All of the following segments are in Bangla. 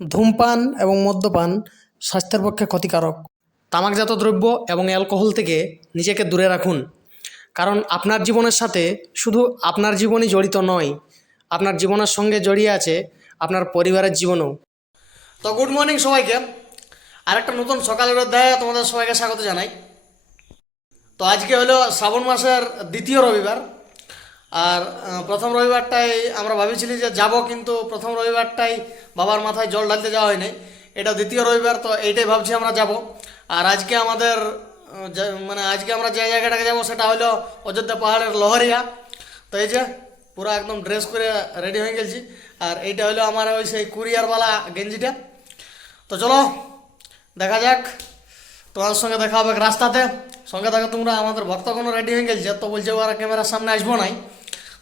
ধূমপান এবং মদ্যপান স্বাস্থ্যের পক্ষে ক্ষতিকারক। তামাকজাত দ্রব্য এবং অ্যালকোহল থেকে নিজেকে দূরে রাখুন, কারণ আপনার জীবনের সাথে শুধু আপনার জীবনই জড়িত নয়, আপনার জীবনের সঙ্গে জড়িয়ে আছে আপনার পরিবারের জীবনও। তো গুড মর্নিং সবাইকে, আরেকটা নতুন সকালের অধ্যায়ে তোমাদের সবাইকে স্বাগত জানাই। তো আজকে হলো শ্রাবণ মাসের দ্বিতীয় রবিবার, আর প্রথম রবিবারটাই আমরা ভাবছিলি যে যাব, কিন্তু প্রথম রবিবারটাই বাবার মাথায় জল ঢালতে যাওয়া হয়নি। এটা দ্বিতীয় রবিবার, তো এইটাই ভাবছি আমরা যাব। আর আজকে আমাদের আজকে আমরা যে জায়গাটাকে যাব সেটা হলো অযোধ্যা পাহাড়ের লহরিয়া। তো এই যে পুরো একদম ড্রেস করে রেডি হয়ে গেছি, আর এইটা হলো আমার ওই সেই কুরিয়ারওয়ালা গেঞ্জিটা। তো চলো দেখা যাক, তোমাদের সঙ্গে দেখা হবে রাস্তাতে। সঙ্গে থাকো তোমরা। আমাদের ভক্তগণও রেডি হয়ে গেছে, তো বলছে ওরা ক্যামেরার সামনে আসবো নাই।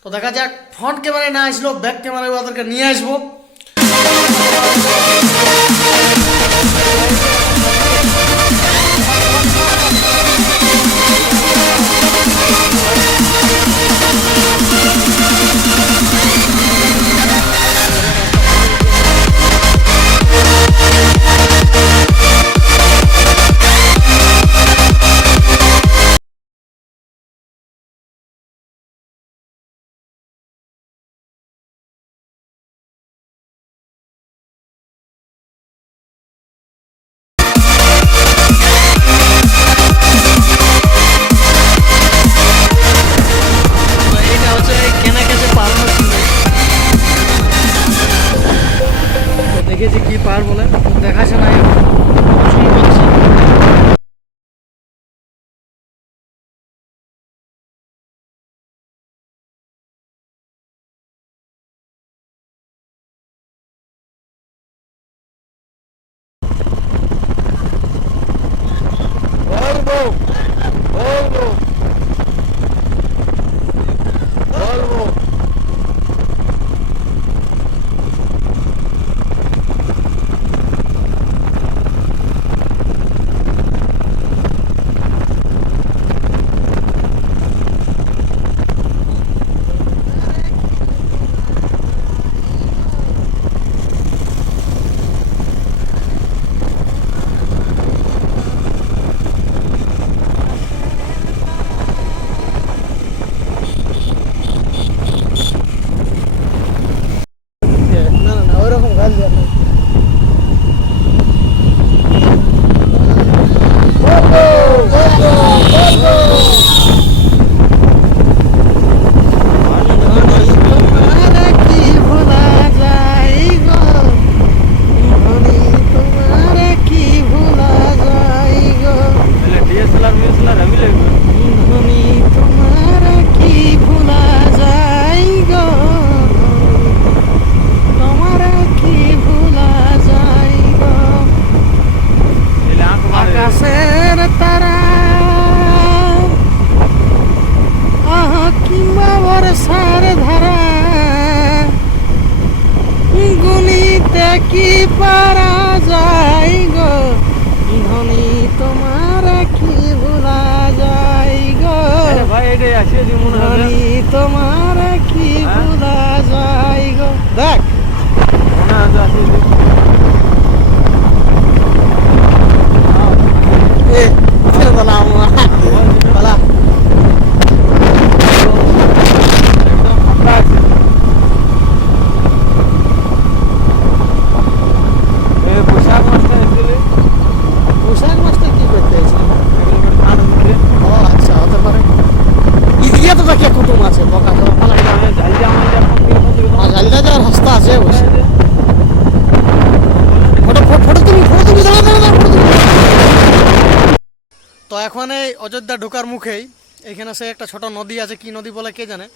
তো দেখা যাক, ফ্রন্ট ক্যামেরায় না আসলো ব্যাক ক্যামেরায় ওদেরকে নিয়ে আসবো। দেখেছি কি পার বলে, দেখাচ্ছে না। কি পারা যায় গো ধনী, তোমার কি ভোলা যায় গো ধনী, তোমার কি ভোলা যায় গো। দেখ তো এখন এই অযোধ্যা ঢোকার মুখেই এখানে সে একটা ছোট নদী আছে, কি নদী বলে কে জানে,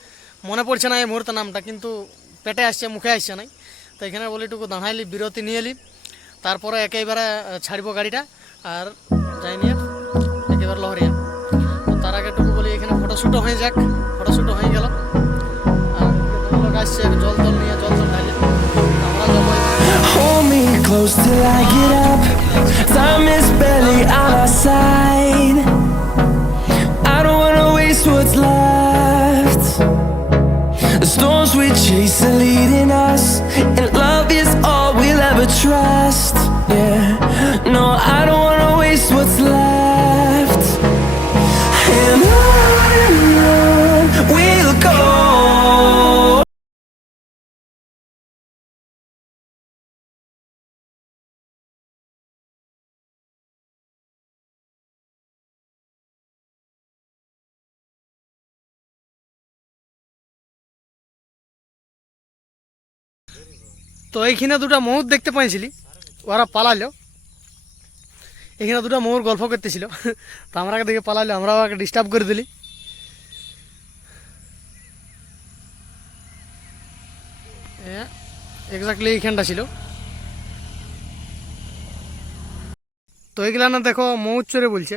মনে পড়ছে না এই মুহূর্তে নামটা, কিন্তু পেটে আসছে, মুখে আসছে নাই। তো এখানে বলি একটু দাঁড়াইলি, বিরতি নিয়ে এলি, তারপরে একেবারে ছাড়বো গাড়িটা আর যাই নিয়ে একেবারে লহরিয়া। তো তার আগে একটু বলি এখানে ফটোশ্যুটও হয়ে যাক। ফটোশ্যুটও হয়ে গেল, আর লোক আসছে জল টল নিয়ে, জল টল ঢালি আমরা যাবো। Hold me close till I get up. Time is barely on our side. I don't wanna waste what's left. The storms we chase are leading us, and love is all we'll ever try. তো এইখানে দুটা ময়ূর দেখতে পাইছিলি, ওরা পালালো। এখানে দুটা ময়ূর গল্প করতেছিল, তো আমরা দেখে পালালো, আমরা ওকে ডিস্টার্ব করে দিলি। এক্স্যাক্টলি এইখানটা ছিল। তো এইগুলা না দেখো ময়ূর চড়ে বলছে।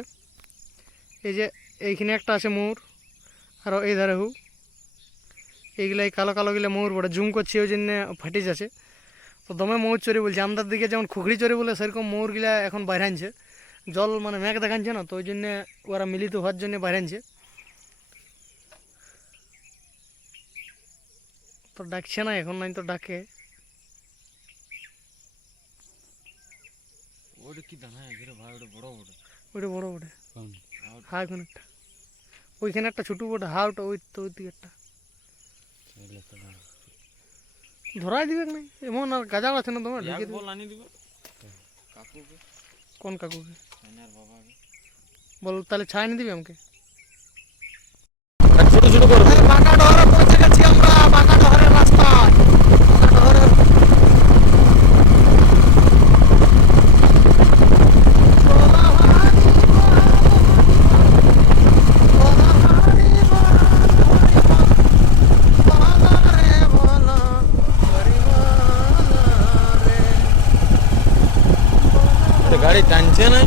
এই যে এইখানে একটা আছে ময়ূর, আরও এই ধারে হু, এইগুলা এই কালো কালো গিলা ময়ূর বটে, জুম করছে ওই জন্য ফাটি যাচ্ছে। তো দমে ময়ূর চড়ে বলছে, আমাদের দিকে যেমন খুখড়ি চড়ে বলে সেরকম ময়ূরগুলা এখন বাইরে আনছে। জল মানে মেঘ দেখাচ্ছে না, তো ওই জন্যে ওরা মিলিত হওয়ার জন্য বাইরে আনছে। তো ডাকছে না এখন, নাই তো ডাকে। ওইটা বড় বটে, হা এখন একটা, ওইখানে একটা ছোট বটে, হা ওটা ওই তো ওই দিকে একটা ধরাই দিবে নাই এমন। আর গাজাল আছে না তোমার, ঢেকে দিবে। কোন কাকুকে বল, তাহলে ছায় নিয়ে দিবি আমাকে। ছোট ছোট করো। বাঁকা ডহরে পৌঁছে গেছি আমরা, বাঁকা ডহরের রাস্তায়। বাঁকা ডহরের গাড়ি টানছে না,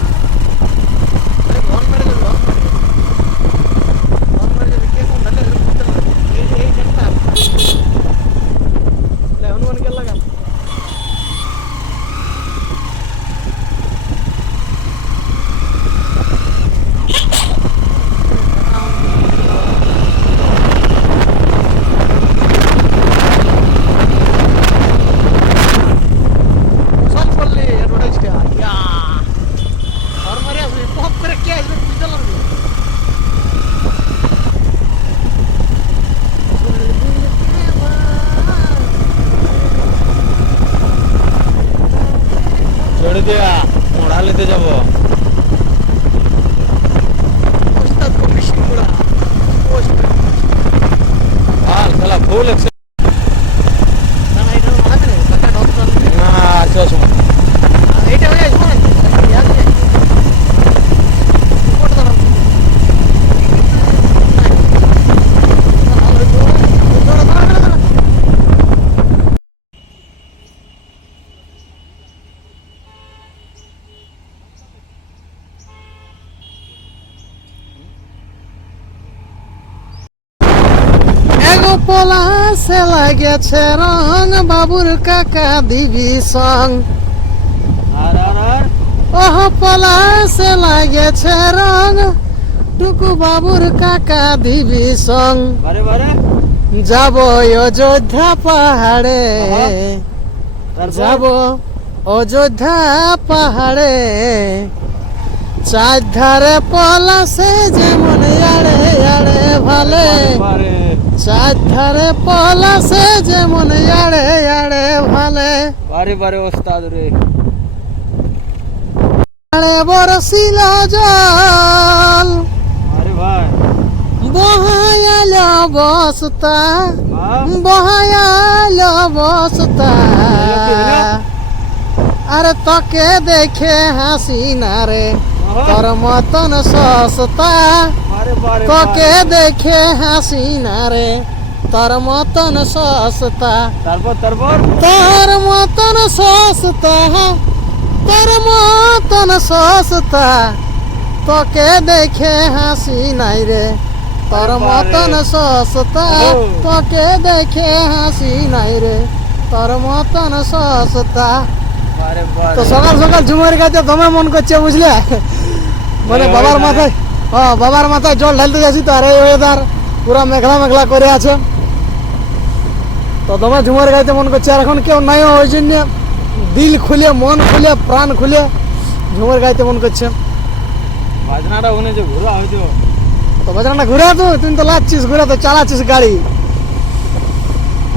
হনুমান কে লাগাম। ছেড়ে দেয়া মোড়া নিতে যাবো। হাল খেলা ফুল একশো না আছে সময় এইটা হয়ে আসবো না। পলাশে লাগেছে রং, বাবুর কাকা দিবি সং। ওহ পলাশে লাগেছে রং, টুকু বাবুর কাকা দিবি সং। যাব অযোধ্যা পাহাড়ে, যাব অযোধ্যা পাহাড়ে, চার ধারে পলাশে যেমন আড়ে আড়ে ভালে, চার ধারে পলাশে যেমন আড়ে আড়ে ভালে। বারে বারে ওস্তাদ রে, আড়ে বরসিল জল, আরে ভাই বহায়াল বসতা, বহায়াল বসতা। আরে তোকে দেখে হাসি না রে, তোর মতন সস্তা। তোকে দেখে হাসি না রে, তোর মতন সস্তা। তোর মতন সস্তা, তোর মতন সস্তা। তোকে দেখে হাসি নাই রে, তোর মতন সস্তা। তোকে দেখে হাসি নাই রে, তোর মতন সস্তা। তো সকাল সকাল ঝুমের কাছে দমে মন করছে বুঝলে, মানে বাবার মাথায়, বাবার মাথায় জল ঢালতে যাচ্ছি তো। আর এই ওয়েদার পুরা মেঘলা মেঘলা করে আছে, তো দমে ঝুমের গাইতে মন করছে। আর এখন কেউ নাই, ওই জন্য দিল খুলে মন খুলে প্রাণ খুলে ঝুমের গাইতে মন করছে। বাজনাটা ওখানে যে ঘোরা হয়েছে, তো বাজনাটা ঘুরে তো তুই তো লাগছিস, ঘুরে তো চালাচ্ছিস গাড়ি,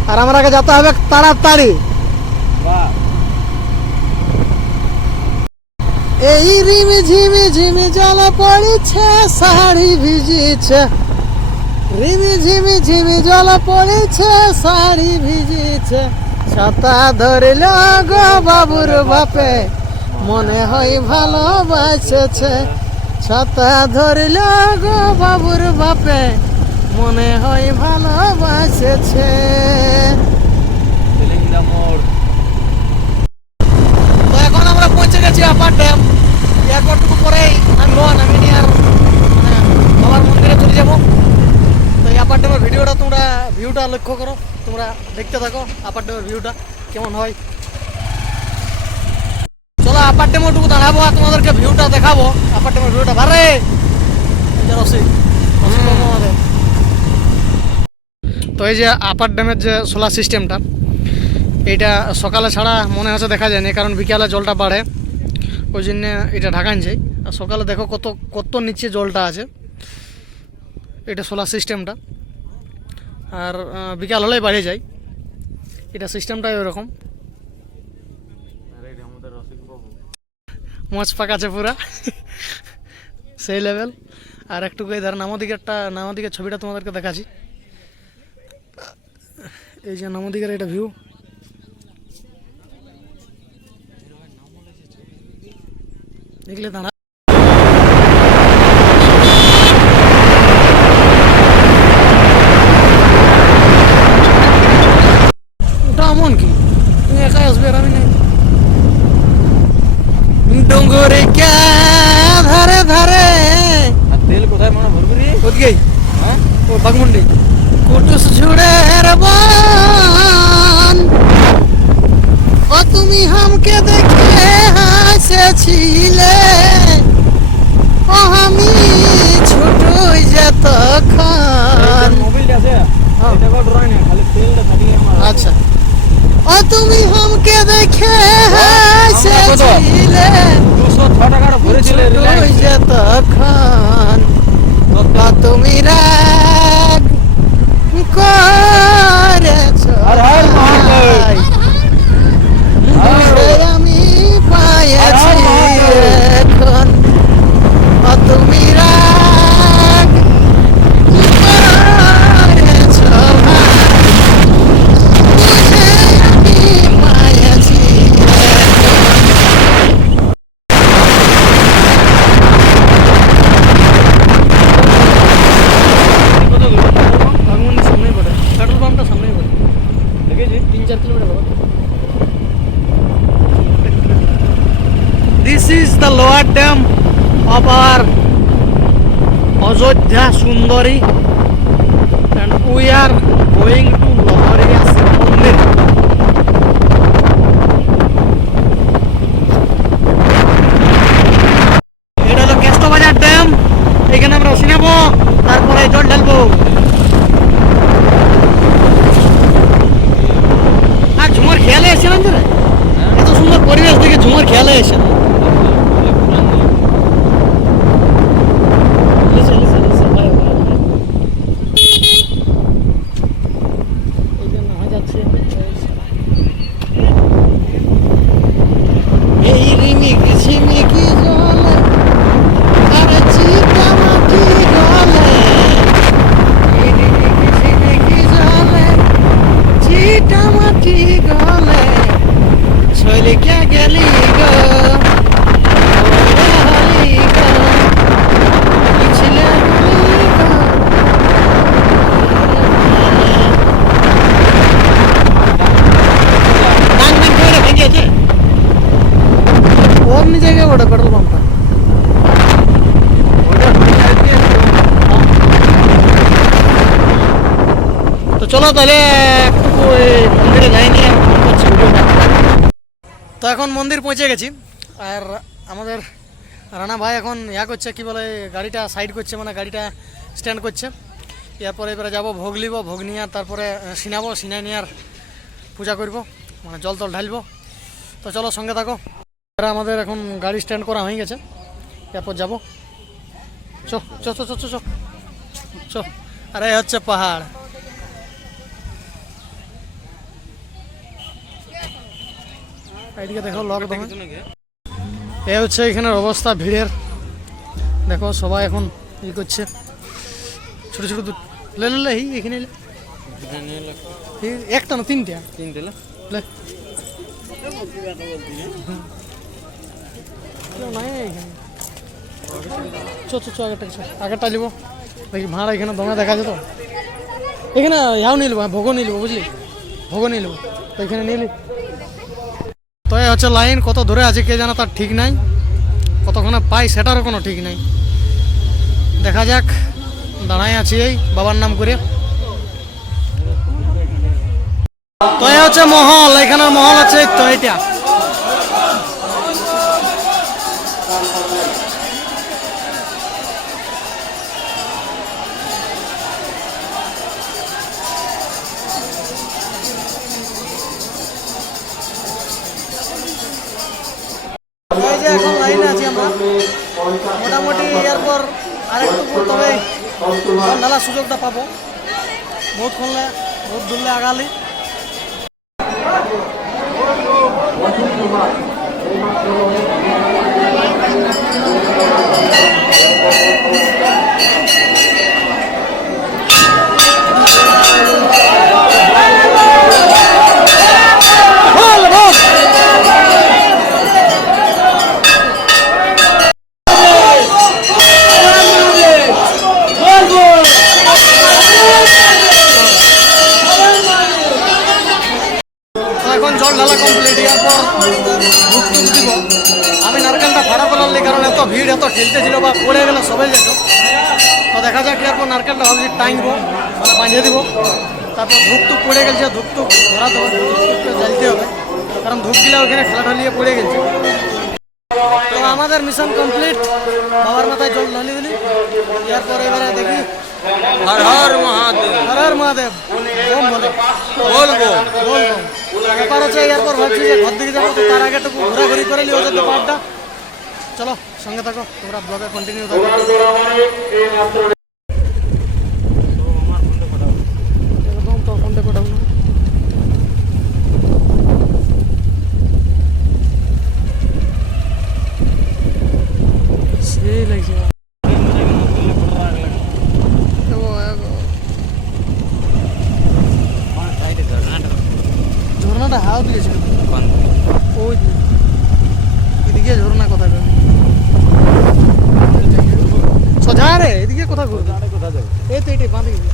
আর আমাকে যেতে হবে তাড়াতাড়ি। এই রিমি ঝিমি ঝিমি জল পড়েছে, শাড়ি ভিজেছে। রিমি ঝিমি ঝিমি জল পড়েছে, শাড়ি ভিজেছে। ছাতা ধরিল গো বাবুর বাপে মনে হয় ভালোবাসেছে ছাতা ধরিল গো বাবুর বাপে মনে হয় ভালোবাসেছে। তেলেঙ্গা মোড়। তো এখন আমরা পৌঁছে গেছি আপার ড্যাম। এয়ারপোর্টটুকু পরেই আমি নিয়ে আর মানে বাবার মন্দিরে চলে যাবো। তো এই আপার ড্যামের ভিডিওটা তোমরা ভিউটা লক্ষ্য করো, তোমরা দেখতে থাকো আপার ড্যামের ভিউটা কেমন হয়। চলো আপার ড্যামটুকু দাঁড়াবো আর তোমাদেরকে ভিউটা দেখাবো। আপার ড্যামের ভিউটা ভারে রসিক আমাদের। তো এই যে আপার ড্যামের যে সোলার সিস্টেমটা, এইটা সকালে ছাড়া মনে হচ্ছে দেখা যায়নি, কারণ বিকালে জলটা বাড়ে ওই জন্য এটা ঢাকান যায়। আর সকালে দেখো কত কত নিচে জলটা আছে, এটা সোলার সিস্টেমটা। আর বিকাল হলেই বাড়ে যায়, এটা সিস্টেমটাই ওরকম। মজ পাক আছে পুরা সেই লেভেল। আর একটু ধর নামদিকের ছবিটা তোমাদেরকে দেখাচ্ছি। এই যে নামদিকের এটা ভিউ, দেখলে দাঁড়া ওটা এমন কি তুমি একাই আসবে আর আমি নেই। ডোঙ্গরে কে ধারে ধারে আর তেল কোথায় মনে ভরবি রে? ওদিকেই হ্যাঁ ও বাগমুন্ডি কুটুস ঝুড়ের বান ও তুমি হামকে দেখে হাসেছিলে ও আমি ছোটই যতক্ষণ। মোবাইলটা আছে হ্যাঁ। এটা কো ড্রয়িং না, খালি তেলটা থাকলে আমার। আচ্ছা ও তুমি হামকে দেখে হাসেছিলে 206 টাকার ভরেছিলে ছোটই রিলায়েন্স। যতক্ষণ ও তুমি রাগ করেছো হর হর মহাদেব। বুঝে আমি পাইছি এখন ও তুমি রাগ করেছো বুঝে আমি পাইছি। কত দূর? বাগমুন্ডির সামনেই পড়ে, পেট্রোল পাম্পটা সামনেই পড়ে, দেখেছি 3-4 কিলোমিটার বাবা। This is the lower dam of our Ajodhya Sundari and we are going to Lohariya Shiv Mandir. এটা হলো কেষ্টবাজার ড্যাম, এখানে আমরা রসি নেবো, তারপরে জল ঢালবো। আর ঝুমার খেয়ালে এসেছিলাম যে রে, এত সুন্দর পরিবেশ দেখে ঝুমার খেয়ালে এসে এই রিমিক ঝিমিকি জলে আর চিটা মাটি গলে, এই রিমিক ঝিমিকি জলে চিটা মাটি গলে শৈলিকা গেলি গো হলি গো পিছলে গলি গো। ডাং ডাং করে ভেঙেছে অন্য জায়গায় ওটা পেট্রোল পাম্পটা। তো চলো তাহলে একটু মন্দিরে যাইনি, তো এখন মন্দির পৌঁছে গেছি। আর আমাদের রানা ভাই এখন করছে কি বলে গাড়িটা সাইড করছে, মানে গাড়িটা স্ট্যান্ড করছে। এরপরে এবারে যাবো ভোগ নিব, ভোগ নিয়ে আর তারপরে সিনাবো, সিনাই নিয়ে আর পূজা করব, মানে জল টল ঢালবো। তো চলো সঙ্গে থাকো। আমাদের এখন গাড়ি স্ট্যান্ড করা হয়ে গেছে, এরপর যাবো। চো চো চো চো চো চো চো। আরে হচ্ছে পাহাড়, এইদিকে দেখো লকডাউন। এ হচ্ছে এখানের অবস্থা ভিড়ের, দেখো সবাই এখন ই করছে, ছোট ছোট লে লে লে এখানে একটা না তিনটা, লে কেউ নাই এখানে আগেরটা নিব দেখি ভাড়া এখানে দমে দেখা যেত এখানে ইয়াও নিয়ে নেবো ভোগও নিয়ে নেবো বুঝলি ভোগও নিয়ে নেবো তো এখানে নিয়ে নিই তো এই হচ্ছে লাইন কত ধরে আছে কে জানা তার ঠিক নাই কতক্ষণে পাই সেটারও কোনো ঠিক নাই দেখা যাক দাঁড়াই আছি এই বাবার নাম করে তো এই হচ্ছে মহল এখানে মহল আছে তো এইটা এই যে এখন লাইনে আছি আমরা মোটামুটি এরপর আরেকটু তবে ঢালার সুযোগটা পাবো বহুত খুললে বহুত দূরলে আগালি এখন জল ঢালা কমপ্লিট এরপর ধূপ দিব আমি নারকেলটা ভাড়া করলাম কারণ এত ভিড় এত ঠেলতেছিল বা পড়ে গেলে সবাই যেত তো দেখা যাক এরপর নারকেলটা ভাবছি টাঙবো মানে বাঁধিয়ে দিব তারপর ধূপ টুপ পড়ে গেছে ধূপ টুপ ধরাতে হবে ধূপকে জ্বালতে হবে কারণ ধূপ গিলা ওইখানে ঠেলা ঢালিয়ে পড়ে গেছে তো আমাদের মিশন কমপ্লিট বাবার মাথায় জল ঢালি দিলি এরপর এবারে দেখি হর হর মহাদেব হর হর মহাদেব বোম বলে বলবো বলবো ব্যাপার হচ্ছে এরপর ভাবছি যে ঘর দিকে যাবো তো তার আগে একটু ঘোরাঘুরি করে নিয়ে ওদের ব্যাপারটা চলো সঙ্গে থাকো তোমরা ব্লগে কন্টিনিউ থাকো একদম তো ফোনটা কোটাও না সেই লাগছে ঝর্ণাটা হাও দিয়েছিল ওই এদিকে ঝর্ণা কোথায় যাবে সোজা রে এদিকে কোথায় ঘুরবে কোথায় যাবে এই তো এটাই বাঁধে গেছে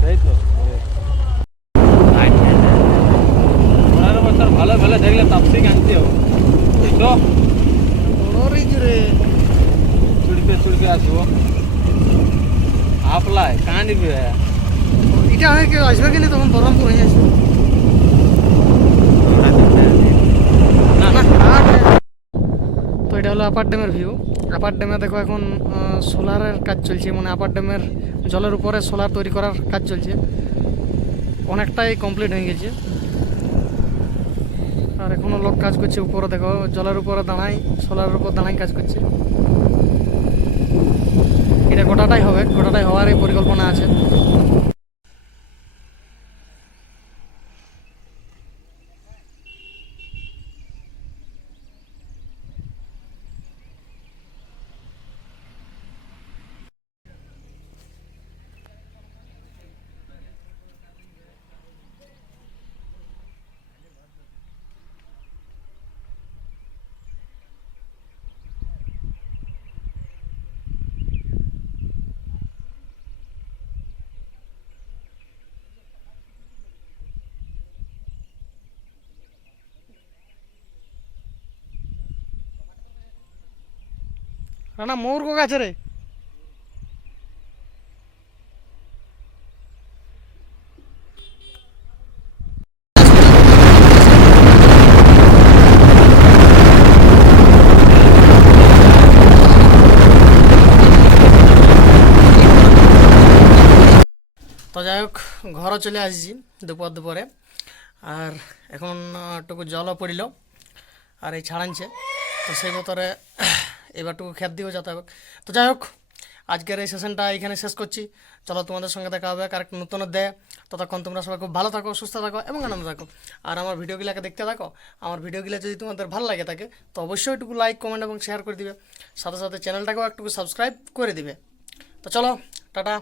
তাই তো পনেরো বছর ভালো ভালো দেখলে তাপসিক আনতে হবে তো বড়রই রে চুড়কে আসব আপলাই কাঁ নিবি এটা হয়ে কেউ আসবে কিনা তখন বহরমপুর হয়ে আসবে না না তো এটা হলো আপার ড্যামের ভিউ আপার ড্যামে দেখো এখন সোলারের কাজ চলছে মানে আপার ড্যামের জলের উপরে সোলার তৈরি করার কাজ চলছে অনেকটাই কমপ্লিট হয়ে গেছে আর এখনো লোক কাজ করছে উপরে দেখো জলের উপরে দাঁড়াই সোলারের উপর দাঁড়াই কাজ করছে এটা গোটাটাই হবে গোটাটাই হওয়ারই পরিকল্পনা আছে রানা ময়ূর কো গাছে রে তো যাই হোক ঘরও চলে আসছি দুপুরে আর এখন একটুকু জলও পড়িল আর এই ছাড়ানছে তো সেই মতরে এবারটুকু খেত দিয়েও যেতে হবে তো যাই হোক আজকের এই সেশনটা এখানে শেষ করছি চলো তোমাদের সঙ্গে দেখা হবে আরেকটা নতুন অধ্যায়ে ততক্ষণ তোমরা সবাই খুব ভালো থাকো সুস্থ থাকো এবং আনন্দ থাকো আর আমার ভিডিওগুলোকে দেখতে থাকো আমার ভিডিওগুলো যদি তোমাদের ভালো লাগে থাকে তো অবশ্যই একটু লাইক কমেন্ট এবং শেয়ার করে দিবে সাথে সাথে চ্যানেলটাকেও একটু সাবস্ক্রাইব করে দিবে তো চলো টাটা